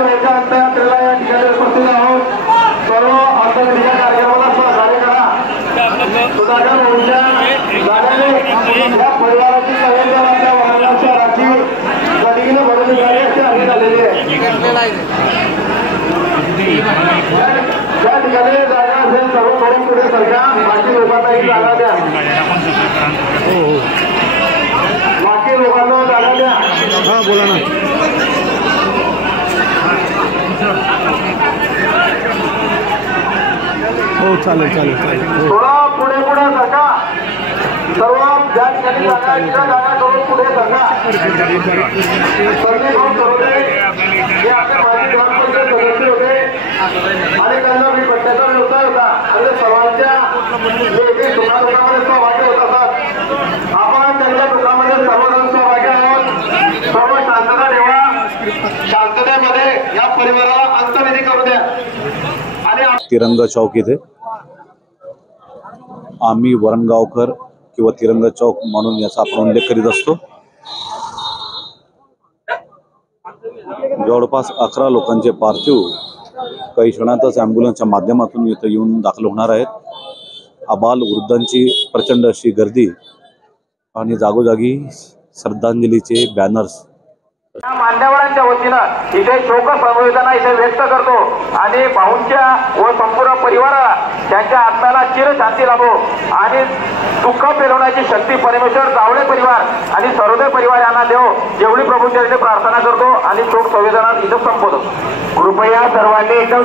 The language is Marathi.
वेळच्या अंत्ययात्रेला या ठिकाणी उपस्थित आहोत। सर्व अंत्यविधीच्या कार्यक्रमाला सहकार्य करा। सुधाकर भाऊंच्या जाण्याने या परिवाराची संवेदनाच्या वाहनाच्या शहराची गडीनं भरून निघाली अशी आम्ही झालेली आहे। त्या ठिकाणी जागा असेल सर्व थोडी पुढे सरका, बाकी लोकांनाही जागा द्या। बाकी लोकांना जागा द्या। हा बोला ना। हो चालेल चालेल चालेल। थोडा पुढे पुढे सरका, सर्व ज्या ठिकाणी जागा जागा करून पुढे सरका। संजय भाऊ सरोदे हे आपल्या माजी ग्रामपंचायत सदस्य होते आणि त्यांना मी पट्ट्याचा व्यवसाय होता आणि सर्वांच्या दुकानामध्ये सहभागी होत असतात। आपण त्यांच्या दुकानामध्ये सर्वजण सहभागी आहोत। सर्व शांतता ठेवा। शांततेमध्ये या परिवाराला अंत्यविधी करू द्या। आणि तिरंगा चौक इथे आम्ही वरणगावकर किंवा तिरंगा चौक म्हणून याचा आपण उल्लेख करीत असतो। जवळपास 11 लोकांचे पार्थिव काही क्षणातच ॲम्ब्युलन्सच्या माध्यमातून इथं येऊन दाखल होणार आहेत। आबाल वृद्धांची प्रचंड अशी गर्दी आणि जागोजागी श्रद्धांजलीचे बॅनर्स। मान्यवरांच्या वतीनं इथे शोक संवेदना इथे व्यक्त करतो आणि भाऊंच्या व संपूर्ण परिवाराला त्यांच्या आत्म्याला चिरशांती लाभो आणि दुःख पेलवण्याची शक्ती परमेश्वर जावळे परिवार आणि सरोदे परिवार यांना देव, जेवढी प्रभूंच्या इथे प्रार्थना करतो आणि शोक संवेदना इथं संपवतो। कृपया सर्वांनी एकदम